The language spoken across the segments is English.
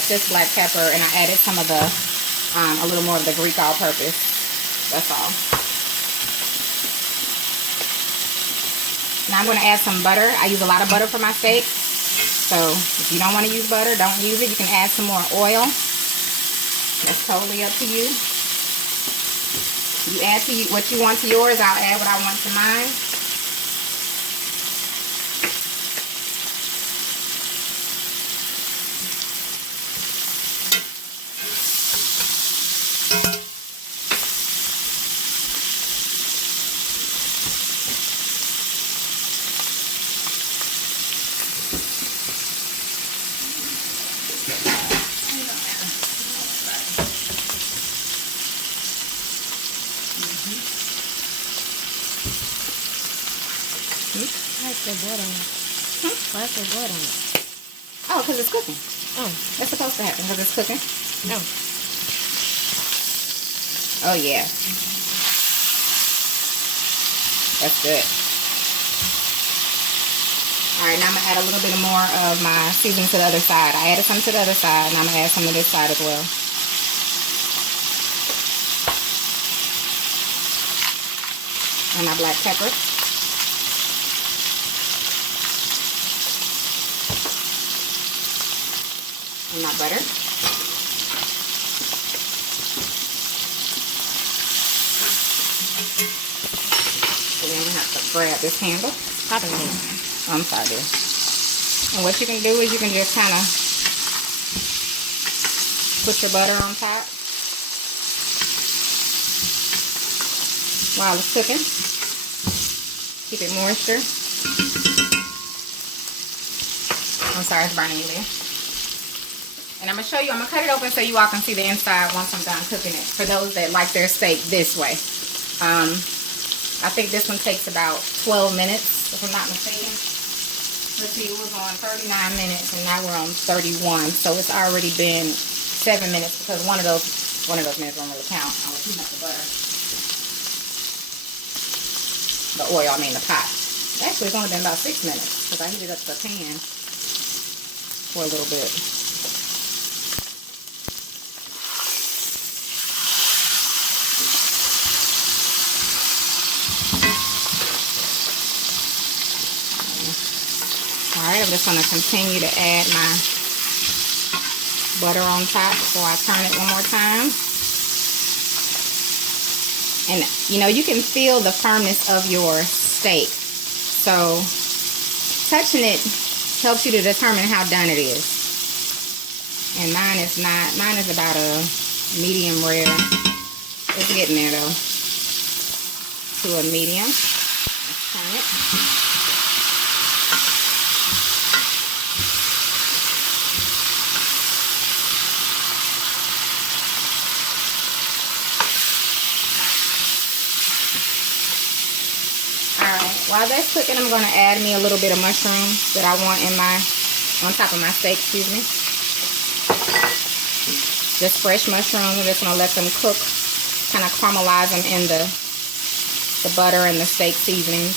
that's just black pepper, and I added some of the, a little more of the Greek all-purpose. That's all. Now I'm going to add some butter. I use a lot of butter for my steak. So if you don't want to use butter, don't use it. You can add some more oil. That's totally up to you. You add to what you want to yours. I'll add what I want to mine. Why is there blood on it? Why is there blood on it? Oh, because it's cooking. Oh. That's supposed to happen because it's cooking. No. Oh, yeah. That's good. Alright, now I'm going to add a little bit more of my seasoning to the other side. I added some to the other side, and I'm going to add some to this side as well. And my black pepper. And my butter. So then we have to grab this handle. Popping it. Oh, I'm sorry, dear. And what you can do is you can just kind of put your butter on top while it's cooking. Keep it moisture. I'm sorry, it's burning you there. And I'm going to show you, I'm going to cut it open so you all can see the inside once I'm done cooking it. For those that like their steak this way. I think this one takes about 12 minutes, if I'm not mistaken. Let's see, it was on 39 minutes and now we're on 31. So it's already been 7 minutes because one of those minutes don't really count. I was heating up the butter. The oil, I mean the pot. Actually, it's only been about 6 minutes because I heated up the pan for a little bit. Alright, I'm just going to continue to add my butter on top before I turn it one more time. And, you know, you can feel the firmness of your steak. So, touching it helps you to determine how done it is. And mine is about a medium rare. It's getting there, though. To a medium. Let's turn it. While that's cooking, I'm going to add me a little bit of mushroom that I want on top of my steak, excuse me. Just fresh mushrooms. I'm just going to let them cook, kind of caramelize them in the butter and the steak seasoning.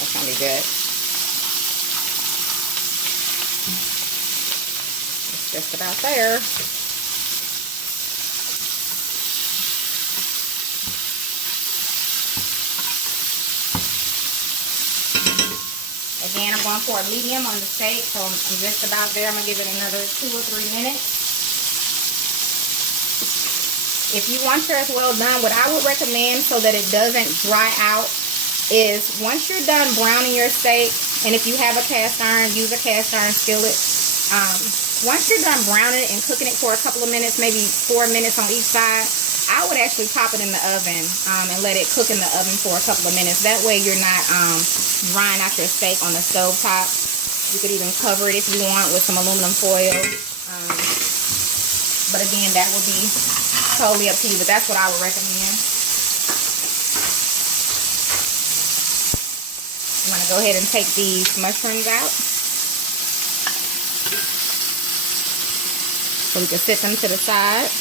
That's going to be good. Just about there. Again, I'm going for a medium on the steak, so I'm just about there. I'm going to give it another 2 or 3 minutes. If you want yours well done, what I would recommend so that it doesn't dry out is once you're done browning your steak, and if you have a cast iron, use a cast iron skillet. Once you're done browning it and cooking it for a couple of minutes, maybe 4 minutes on each side, I would actually pop it in the oven and let it cook in the oven for a couple of minutes. That way you're not drying out your steak on the stove top. You could even cover it if you want with some aluminum foil. But again, that would be totally up to you, but that's what I would recommend. I'm going to go ahead and take these mushrooms out. So we can set them to the side.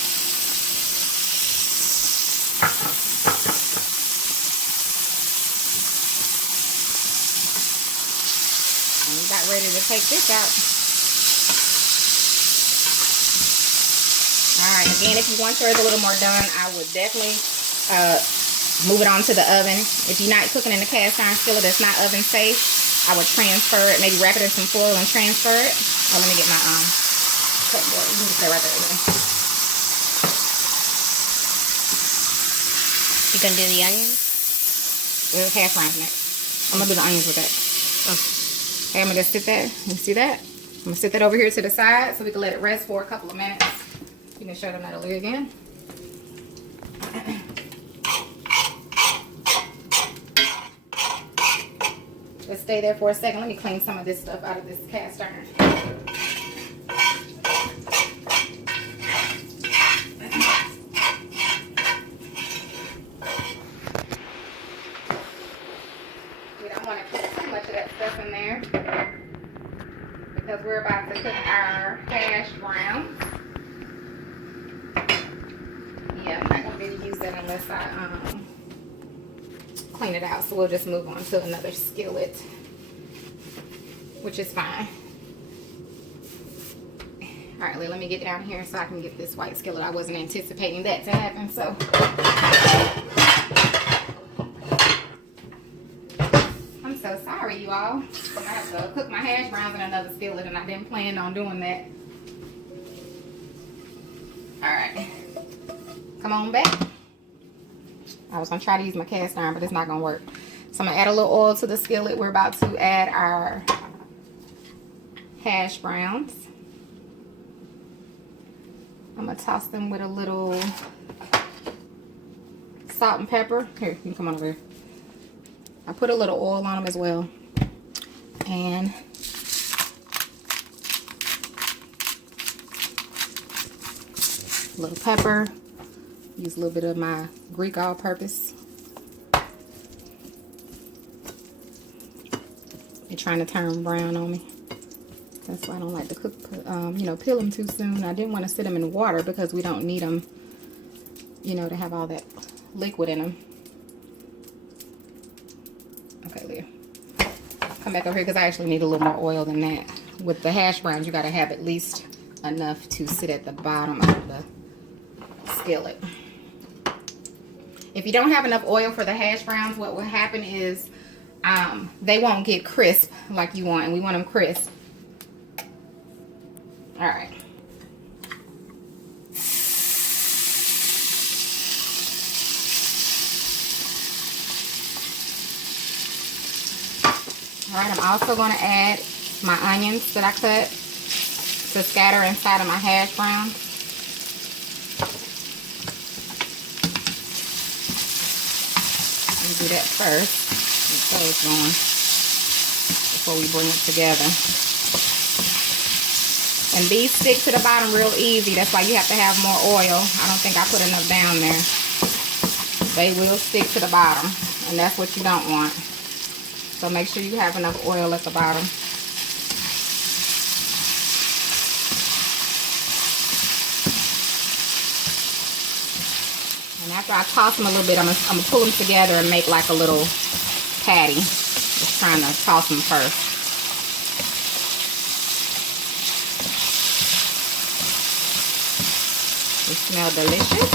And we got ready to take this out. Alright, again, if you want yours a little more done, I would definitely move it on to the oven. If you're not cooking in the cast iron skillet that's not oven safe, I would transfer it, maybe wrap it in some foil and transfer it. Oh, let me get my cutting board. You can stay right there again. You gonna do the onions? There's hash browns next. I'm gonna do the onions with that. Oh. Okay, I'm gonna just sit that. You see that? I'm gonna sit that over here to the side so we can let it rest for a couple of minutes. You can show them that over again. Just stay there for a second. Let me clean some of this stuff out of this cast iron. We don't want to put too much of that stuff in there because we're about to cook our hash browns. Yeah, I'm not going to be able to use that unless I clean it out. So we'll just move on to another skillet, which is fine. All right, let me get down here so I can get this white skillet. I wasn't anticipating that to happen, so. I'm so sorry, you all. I have to cook my hash browns in another skillet, and I didn't plan on doing that. All right. Come on back. I was going to try to use my cast iron, but it's not going to work. So I'm going to add a little oil to the skillet. We're about to add our hash browns. I'm going to toss them with a little salt and pepper. Here, you can come on over here. I put a little oil on them as well. And a little pepper. Use a little bit of my Greek all-purpose. They're trying to turn brown on me. That's why I don't like to cook, peel them too soon. I didn't want to sit them in water because we don't need them, to have all that liquid in them. Okay, Leah. Come back over here because I actually need a little more oil than that. With the hash browns, you got to have at least enough to sit at the bottom of the skillet. If you don't have enough oil for the hash browns, what will happen is they won't get crisp like you want, and we want them crisp. All right. All right, I'm also going to add my onions that I cut to scatter inside of my hash brown. Do that first. Get those going before we bring it together. And these stick to the bottom real easy. That's why you have to have more oil. I don't think I put enough down there. They will stick to the bottom, and that's what you don't want. So make sure you have enough oil at the bottom. And after I toss them a little bit, I'm gonna pull them together and make like a little patty. Just trying to toss them first. They smell delicious.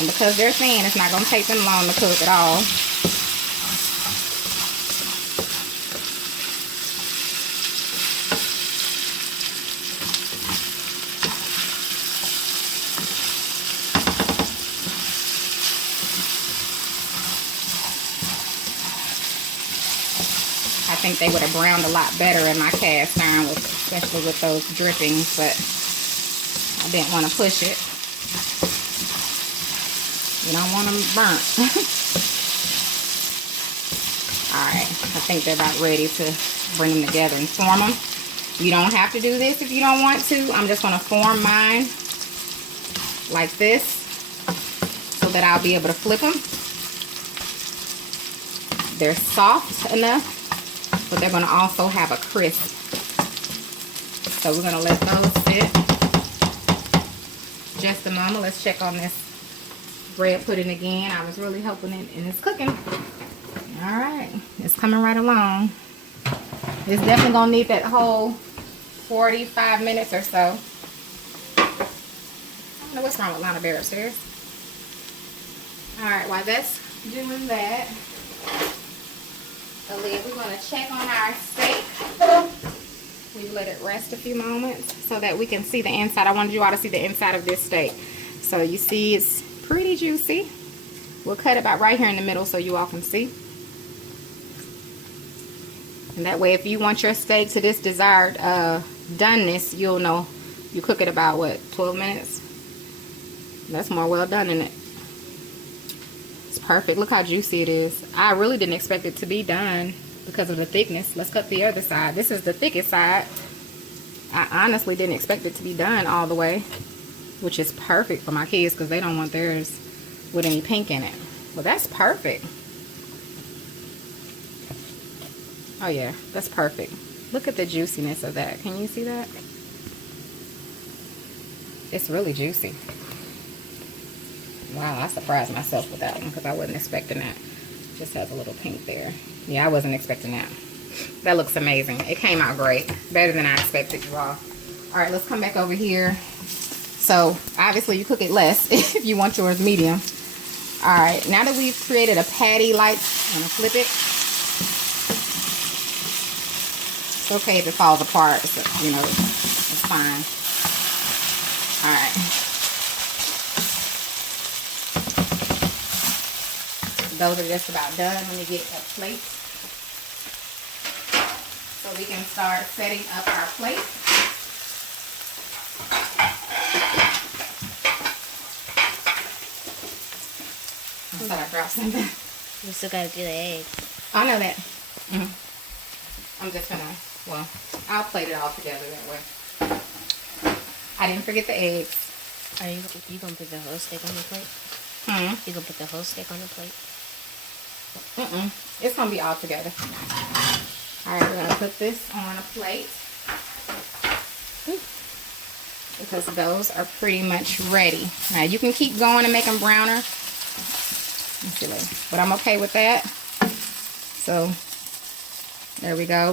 And because they're thin, it's not gonna take them long to cook at all. I think they would have browned a lot better in my cast iron, especially with those drippings, but I didn't want to push it. You don't want them burnt. Alright, I think they're about ready to bring them together and form them. You don't have to do this if you don't want to. I'm just going to form mine like this so that I'll be able to flip them. They're soft enough, but they're going to also have a crisp. So we're going to let those sit just a moment. Let's check on this bread pudding again. I was really hoping it, and it's cooking. All right, it's coming right along. It's definitely gonna need that whole 45 minutes or so. I don't know what's wrong with Lana Bear upstairs. All right, while that's doing that, we're gonna check on our steak. We let it rest a few moments so that we can see the inside. I wanted you all to see the inside of this steak. So you see it's pretty juicy. We'll cut it about right here in the middle so you all can see. And that way, if you want your steak to this desired doneness, you'll know you cook it about, what, 12 minutes? That's more well done, isn't it? It's perfect. Look how juicy it is. I really didn't expect it to be done because of the thickness. Let's cut the other side. This is the thickest side. I honestly didn't expect it to be done all the way, which is perfect for my kids because they don't want theirs with any pink in it. Well, that's perfect. Oh yeah, that's perfect. Look at the juiciness of that. Can you see that? It's really juicy. Wow, I surprised myself with that one because I wasn't expecting that. Just has a little pink there. Yeah, I wasn't expecting that. That looks amazing. It came out great. Better than I expected, you all. Alright, let's come back over here. So, obviously you cook it less if you want yours medium. Alright, now that we've created a patty like, I'm going to flip it. It's okay if it falls apart. It's, you know, it's fine. Alright. Those are just about done. Let me get a plate so we can start setting up our plate. I thought I dropped something. We still gotta do the eggs. I know that. I'm just gonna, well, I'll plate it all together that way. I didn't forget the eggs. Are you gonna put the whole steak on the plate? You gonna put the whole steak on the plate? It's gonna be all together. Alright, we're gonna put this on a plate because those are pretty much ready. Now you can keep going and make them browner. Let's see, but I'm okay with that. So there we go.